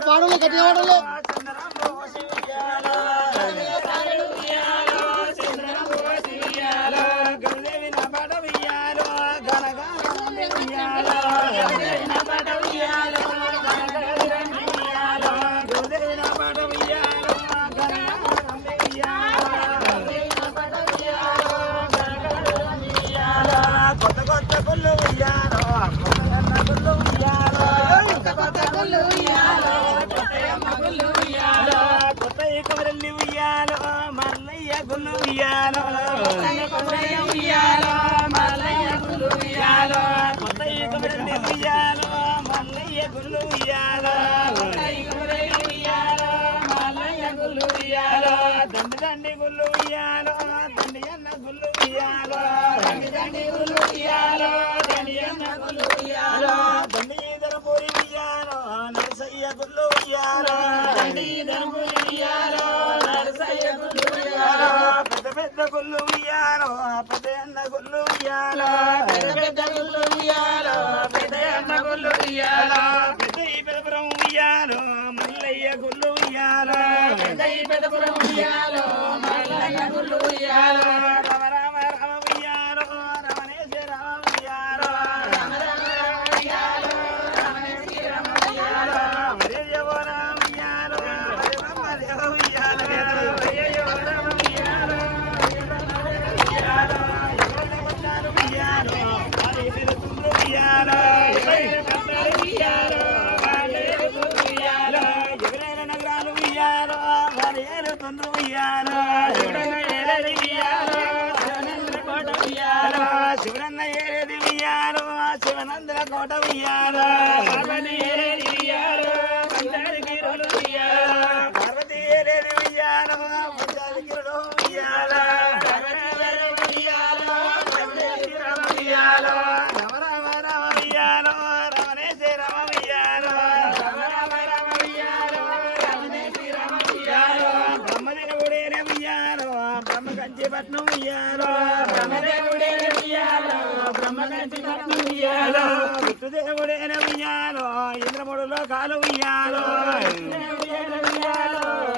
పాడలు గట్టిగా పాడలు కొత్త కొత్త గుళ్ళు ఉయ్యాలో కొత్త గుళ్ళు ఉయ్యాలో కొత్త కొమరల్లి ఉయ్యాలో మల్లయ్య గుళ్ళు ఉయ్యాలో కొత్త కొమరల్లి ఉయ్యాలో మల్లయ్య గుళ్ళు ఉయ్యాలో దండి దండి గుళ్ళు ఉయ్యాలో దండి అన్న గుళ్ళు ఉయ్యాలో దండి గుళ్ళు ఉయ్యాలో దండి అన్న గుళ్ళు ఉయ్యాలో దండి ధరపూరి ఉయ్యాలో నరసయ్య గుళ్ళు ఉయ్యాలో దండి ధరపూరి ఉయ్యాలో నరసయ్య గుళ్ళు ఉయ్యాలో పెద్ద పెద్ద గుళ్ళు ఉయ్యాలో పెద్ద అన్న గుళ్ళు ఉయ్యాలో పెద్ద గుళ్ళు ఉయ్యాలో పెద్ద అన్న గుళ్ళు ఉయ్యాలో పెద్ద పెదపురం ఉయ్యాలో మల్లయ్య గుళ్ళు ఉయ్యాలో పెద్ద పెదపురం ఉయ్యాలో మల్లయ్య గుళ్ళు ఉయ్యాలో రామ రామ రామ ఉయ్యాలో రమణేశ రామ ఉయ్యాలో రామ రామ రామ ఉయ్యాలో రమణేశ రామ ఉయ్యాలో హరే దేవ రామ ఉయ్యాలో హరే రామ దేవ ఉయ్యాలో హరే దేవ రామ ఉయ్యాలో ఎవరైనా నగరాలు ఉయ్యాలో హరేరు తొందర ఉయ్యాలో శివనన్న ఏరేది ఉయ్యాలో శివనందన కోట ఉయ్యాలో పార్వతి ఏరేది ఉయ్యాలో పంచాలి గిరుడు ఉయ్యాలో రామ రామ రామ ఉయ్యాలో రమణేశ రామ ఉయ్యాలో బ్రహ్మదేవుడేనే ఉయ్యాలో బ్రహ్మ కంచి పట్నం ఉయ్యాలో బ్రహ్మదేవుడేనే ఉయ్యాలో బ్రహ్మ కంచి పట్నం ఉయ్యాలో విష్ణుదేవుడేనే ఉయ్యాలో ఇంద్రముడులో కాలు ఉయ్యాలో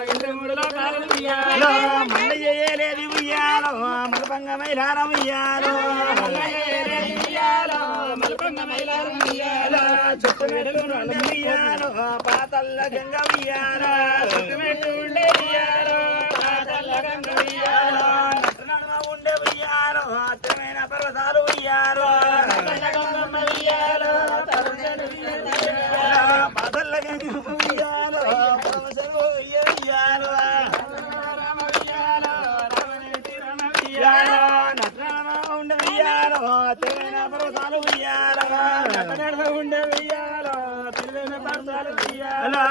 ఇంద్రముడులో కాలు ఉయ్యాలో మల్లయ్య ఏలేది ఉయ్యాలో మలపంగ మైలారం ఉయ్యాలో చుట్టు మెడుగు ఉయ్యాలో పాతల్ల గంగ ఉయ్యాలో నడుమ ఉండే ఉయ్యాలో అత్తమైన పర్వతాలు ఉయ్యాలో పాతల్ల గంగ ఉయ్యాలో పరమశివు ఉయ్యాలో నటన ఉండే ఉయ్యాలో అత్తమైన పర్వతాలు ఉయ్యాలో ఉండే ఉయ్యాలో తెలివైన పర్వతాలు ఉయ్యాలో